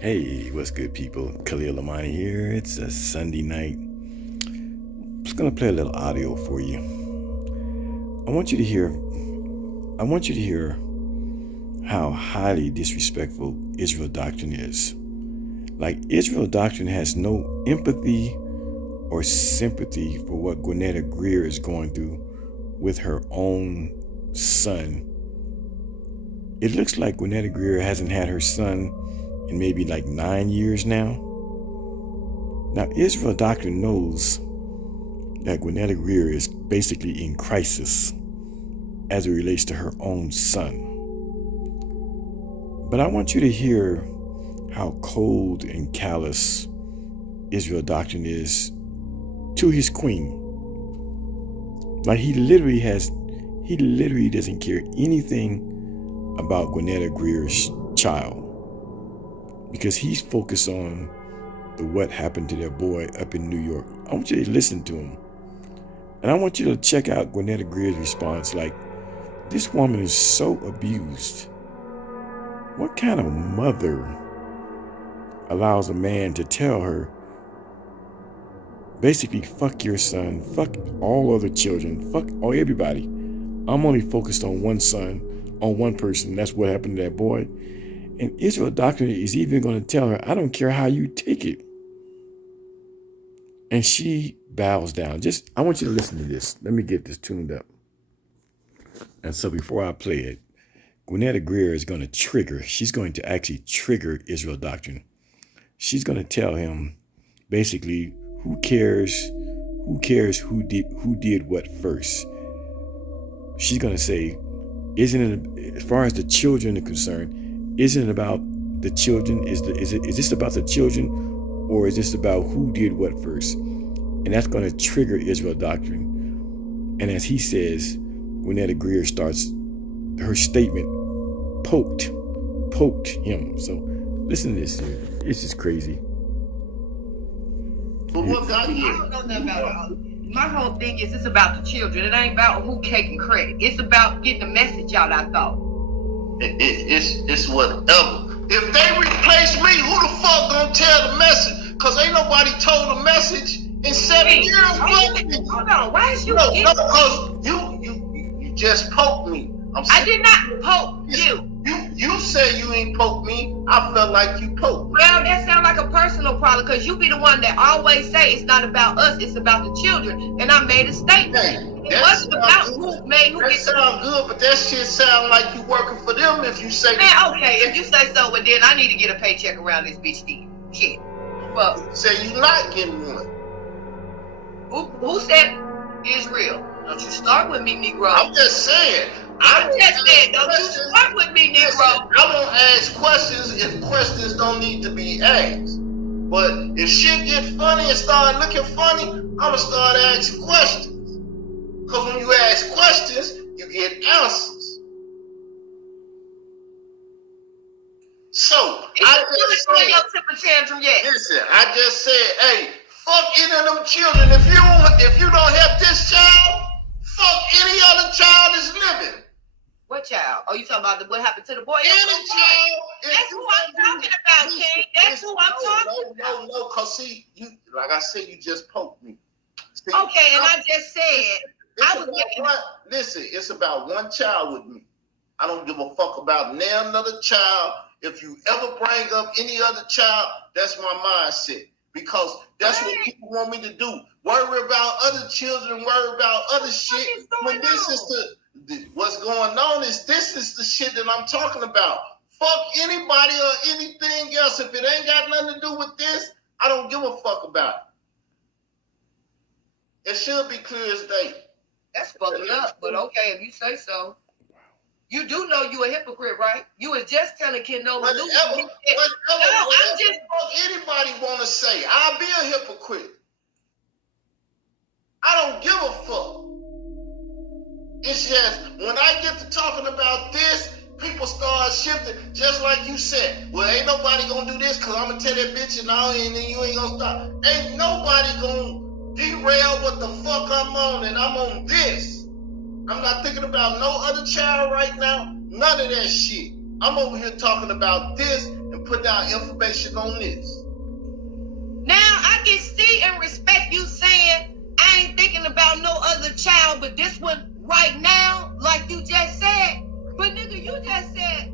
Hey, what's good, people? Khalil, Amani here. It's a Sunday night. Just gonna play a little audio for you. I want you to hear. I want you to hear how highly disrespectful Israel doctrine is. Like, Israel doctrine has no empathy or sympathy for what Gwenetta Greer is going through with her own son. It looks like Gwenetta Greer hasn't had her son in maybe like 9 years now. Now, Israel doctrine knows that Gwenetta Greer is basically in crisis as it relates to her own son. But I want you to hear how cold and callous Israel doctrine is to his queen. Like, he literally doesn't care anything about Gwenetta Greer's child, because he's focused on what happened to their boy up in New York. I want you to listen to him. And I want you to check out Gwenetta Greer's response. Like, this woman is so abused. What kind of mother allows a man to tell her, basically, fuck your son, fuck all other children, fuck everybody. I'm only focused on one son, on one person. That's what happened to that boy. And Israel doctrine is even going to tell her, I don't care how you take it. And she bows down. I want you to listen to this. Let me get this tuned up. And so before I play it, Gwenetta Greer is going to trigger. She's going to actually trigger Israel doctrine. She's going to tell him, basically, who cares who did what first. She's going to say, isn't it, as far as the children are concerned, isn't it about the children? Is this about the children, or is this about who did what first? And that's going to trigger Israel doctrine. And as he says, Gwenetta Greer starts her statement, poked him. So listen to this here. This is crazy. But what got you? I don't know nothing about it. My whole thing is it's about the children. It ain't about who taking credit. It's about getting the message out, I thought. It's whatever. If they replace me, who the fuck gonna tell the message? Cause ain't nobody told the message in 7 years. Hold on, why is you? No, because you just poked me. I did not poke you. You say you ain't poked me. I felt like you poked me. Well, that sounds like a personal problem, because you be the one that always say it's not about us, it's about the children. And I made a statement. Hey, it wasn't about who made who. That sound good, but that shit sound like you working for them if you say. Man, okay, if you say so, but then I need to get a paycheck around this bitch then. Shit. Well, you say you not getting one. Who said Israel? Don't you start with me, Negro. I'm just saying. I'm just saying, don't you start with me, Negro. I won't ask questions if questions don't need to be asked. But if shit get funny and start looking funny, I'ma start asking questions. Because when you ask questions, you get answers. So, I just said, hey, fuck any of them children. If you don't help this child, fuck any other child that's living. What child? Oh, you talking about what happened to the boy? Any child. That's who I'm talking about, King. That's who I'm talking about. No, cause see, you, like I said, you just poked me. See, okay, and I just said, listen, it's about one child with me. I don't give a fuck about another child. If you ever bring up any other child, that's my mindset. Because that's what people want me to do. Worry about other children, worry about other shit. When this is what's going on is this is the shit that I'm talking about. Fuck anybody or anything else. If it ain't got nothing to do with this, I don't give a fuck about it. It should be clear as day. That's fucking up, but okay, if you say so. You do know you a hypocrite, right? You was just telling Kenola. Whatever anybody want to say, I'll be a hypocrite. I don't give a fuck. It's just, when I get to talking about this, people start shifting, just like you said. Well, ain't nobody gonna do this because I'm gonna tell that bitch and then you ain't gonna stop. Ain't nobody gonna derail what the fuck I'm on, and I'm on this. I'm not thinking about no other child right now. None of that shit. I'm over here talking about this and put down information on this. Now I can see and respect you saying I ain't thinking about no other child, but this one right now, like you just said. But nigga, you just said,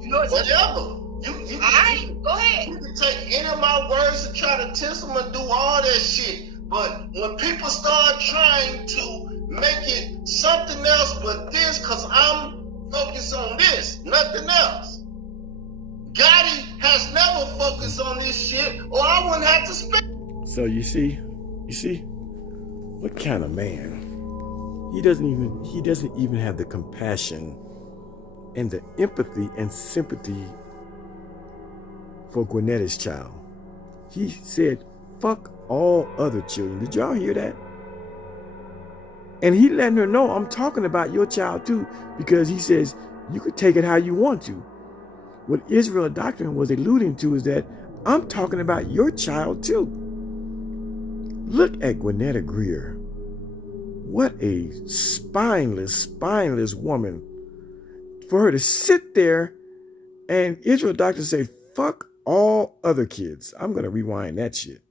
you know what? Whatever. You Alright, go ahead. You can take any of my words and try to twist them and do all that shit. But when people start trying to make it something else but this, because I'm focused on this, nothing else. Gotti has never focused on this shit, or I wouldn't have to spend. So you see, what kind of man? He doesn't even have the compassion and the empathy and sympathy for Gwenetta's child. He said, fuck all other children. Did y'all hear that? And he letting her know, I'm talking about your child too, because he says, you could take it how you want to. What Israel doctrine was alluding to is that I'm talking about your child too. Look at Gwenetta Greer. What a spineless woman. For her to sit there and Israel doctrine say, fuck all other kids. I'm going to rewind that shit.